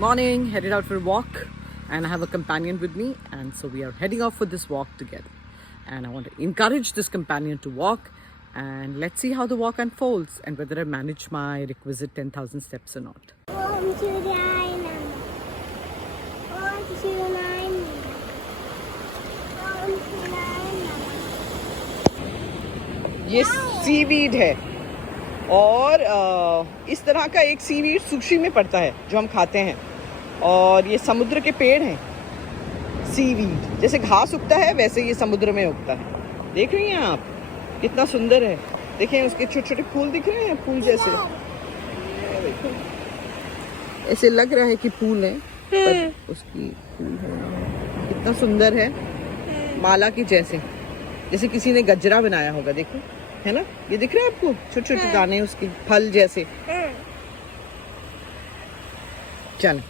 Morning, headed out for a walk, and I have a companion with me, and so we are heading off for this walk together. And I want to encourage this companion to walk, and let's see how the walk unfolds and whether I manage my requisite 10,000 steps or not. ये seaweed है और इस तरह का एक seaweed sushi में पड़ता है जो हम खाते हैं, और ये समुद्र के पेड़ हैं। सीवीड जैसे घास उगता है वैसे ये समुद्र में उगता है। देख रही हैं आप कितना सुंदर है। देखें उसके छोटे छोटे फूल दिख रहे हैं, फूल जैसे। देखो ऐसे लग रहा है कि फूल है पर उसकी फूल है। कितना सुंदर है, माला की जैसे, जैसे किसी ने गजरा बनाया होगा। देखो है ना, ये दिख रहा है आपको, छोटे छोटे दाने उसके, फल जैसे। चल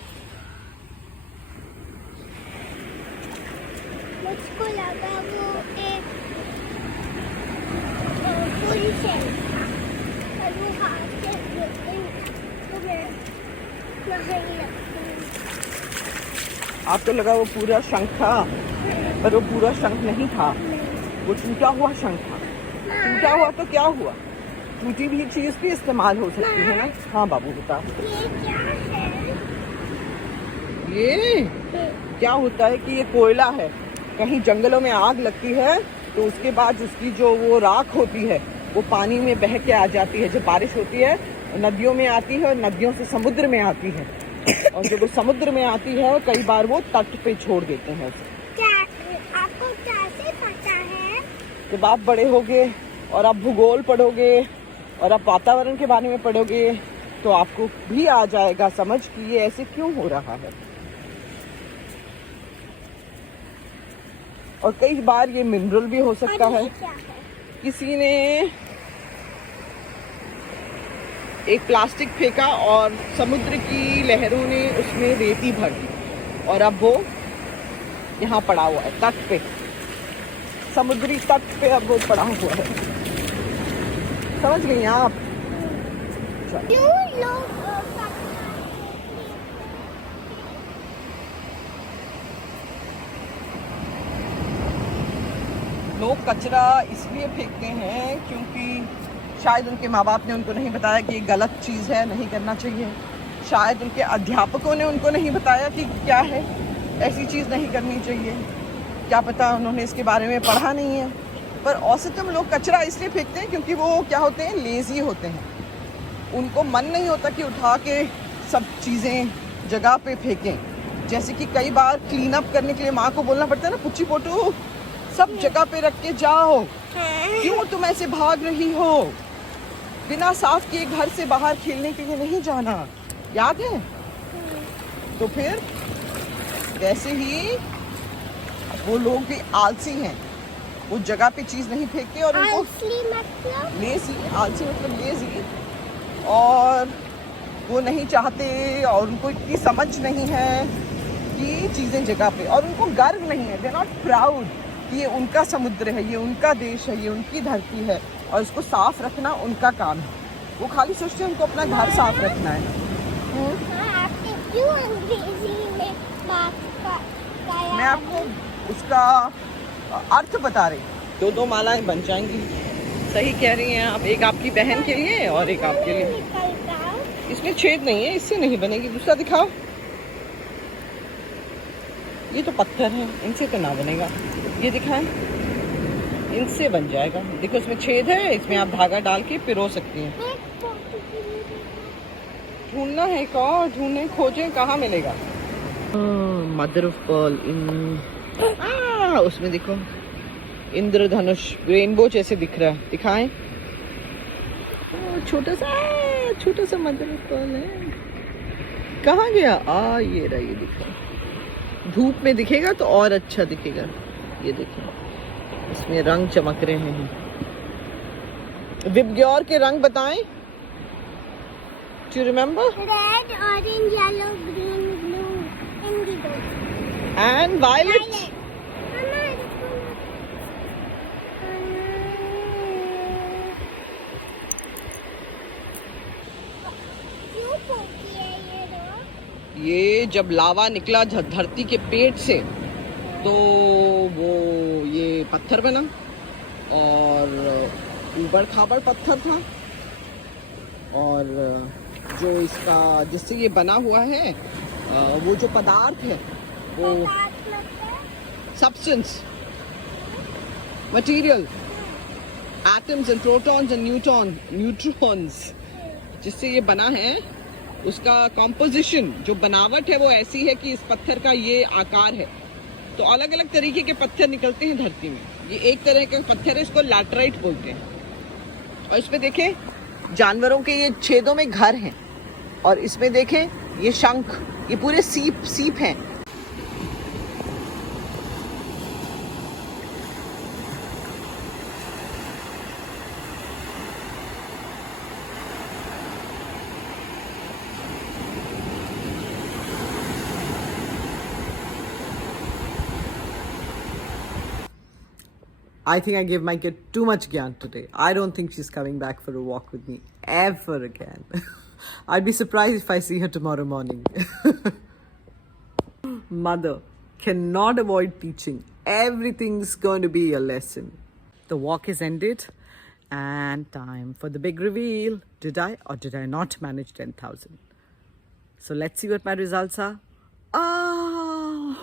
मुझको लगा वो एक फूल से और वो हाथ से तो मैं नहीं लगता। आपको लगा वो पूरा शंख था, पर वो पूरा शंख नहीं था, वो टूटा हुआ शंख था। टूटा हुआ तो क्या हुआ, टूटी भी चीज भी इस्तेमाल हो सकती है ना। हाँ बाबू बता, ये क्या है? ये क्या होता है कि ये कोयला है। कहीं जंगलों में आग लगती है तो उसके बाद उसकी जो वो राख होती है वो पानी में बह के आ जाती है। जब बारिश होती है नदियों में आती है और नदियों से समुद्र में आती है, और जब वो समुद्र में आती है कई बार वो तट पे छोड़ देते हैं उसे। आपको कैसे पता है? जब आप बड़े होगे और आप भूगोल पढ़ोगे और आप वातावरण के बारे में पढ़ोगे तो आपको भी आ जाएगा समझ कि ये ऐसे क्यों हो रहा है। और कई बार ये मिनरल भी हो सकता है। किसी ने एक प्लास्टिक फेंका और समुद्र की लहरों ने उसमें रेती भर दी और अब वो यहाँ पड़ा हुआ है तट पे, समुद्री तट पे अब वो पड़ा हुआ है। समझ गई आप? लोग कचरा इसलिए फेंकते हैं क्योंकि शायद उनके माँ बाप ने उनको नहीं बताया कि ये गलत चीज़ है, नहीं करना चाहिए। शायद उनके अध्यापकों ने उनको नहीं बताया कि क्या है, ऐसी चीज़ नहीं करनी चाहिए। क्या पता उन्होंने इसके बारे में पढ़ा नहीं है। पर औसतन लोग कचरा इसलिए फेंकते हैं क्योंकि वो क्या होते हैं, लेज़ी होते हैं। उनको मन नहीं होता कि उठा के सब चीज़ें जगह पे फेंकें। जैसे कि कई बार क्लीन अप करने के लिए माँ को बोलना पड़ता है ना, पुच्ची पोटू सब जगह पे रख के जाओ, क्यों तुम ऐसे भाग रही हो, बिना साफ किए घर से बाहर खेलने के लिए नहीं जाना, याद है? तो फिर वैसे ही वो लोग भी आलसी हैं, वो जगह पे चीज नहीं फेंकते और उनको लेजी, आलसी मतलब लेजी, और वो नहीं चाहते और उनको इतनी समझ नहीं है कि चीजें जगह पे, और उनको गर्व नहीं है, दे आर नॉट प्राउड कि ये उनका समुद्र है, ये उनका देश है, ये उनकी धरती है और इसको साफ रखना उनका काम है। वो खाली सोचते हैं उनको अपना घर साफ रखना है। आपने क्यों अंग्रेजी में बात बताया? मैं आपको उसका अर्थ बता रही। दो दो मालाएं बन जाएंगी। सही कह रही हैं आप, एक आपकी बहन के लिए और एक आपके लिए। इसमें छेद नहीं है, इससे नहीं बनेगी। दूसरा दिखाओ। ये तो पत्थर है, इनसे तो ना बनेगा। ये दिखाएं, इनसे बन जाएगा। देखो इसमें छेद है, इसमें आप धागा डाल के पिरो सकती हैं। ढूंढना है एक और, ढूंढने खोजें, कहाँ मिलेगा। मदर ऑफ पर्ल उसमें देखो इंद्रधनुष रेनबो जैसे दिख रहा है। दिखाएं, छोटा सा मदर ऑफ पर्ल है। कहाँ गया? ये रहा, ये दिखा। धूप में दिखेगा तो और अच्छा दिखेगा। ये देखिए इसमें रंग चमक रहे हैं। विबग्योर के रंग बताएं। Do you remember? Red, orange, yellow, green, blue, indigo. And violet. जब लावा निकला धरती के पेट से तो वो ये पत्थर बना और ऊबड़ खाबड़ पत्थर था। और जो इसका जिससे ये बना हुआ है वो जो पदार्थ है वो substance material atoms and protons and neutrons जिससे ये बना है उसका कॉम्पोजिशन जो बनावट है वो ऐसी है कि इस पत्थर का ये आकार है। तो अलग अलग तरीके के पत्थर निकलते हैं धरती में। ये एक तरह का पत्थर है, इसको लैटराइट बोलते हैं। और इसमें देखें जानवरों के ये छेदों में घर हैं और इसमें देखें ये शंख, ये पूरे सीप हैं। I think I gave my kid too much gyan today. I don't think she's coming back for a walk with me ever again. I'd be surprised if I see her tomorrow morning. Mother cannot avoid teaching. Everything's going to be a lesson. The walk is ended and time for the big reveal. Did I or did I not manage 10,000? So let's see what my results are. Oh!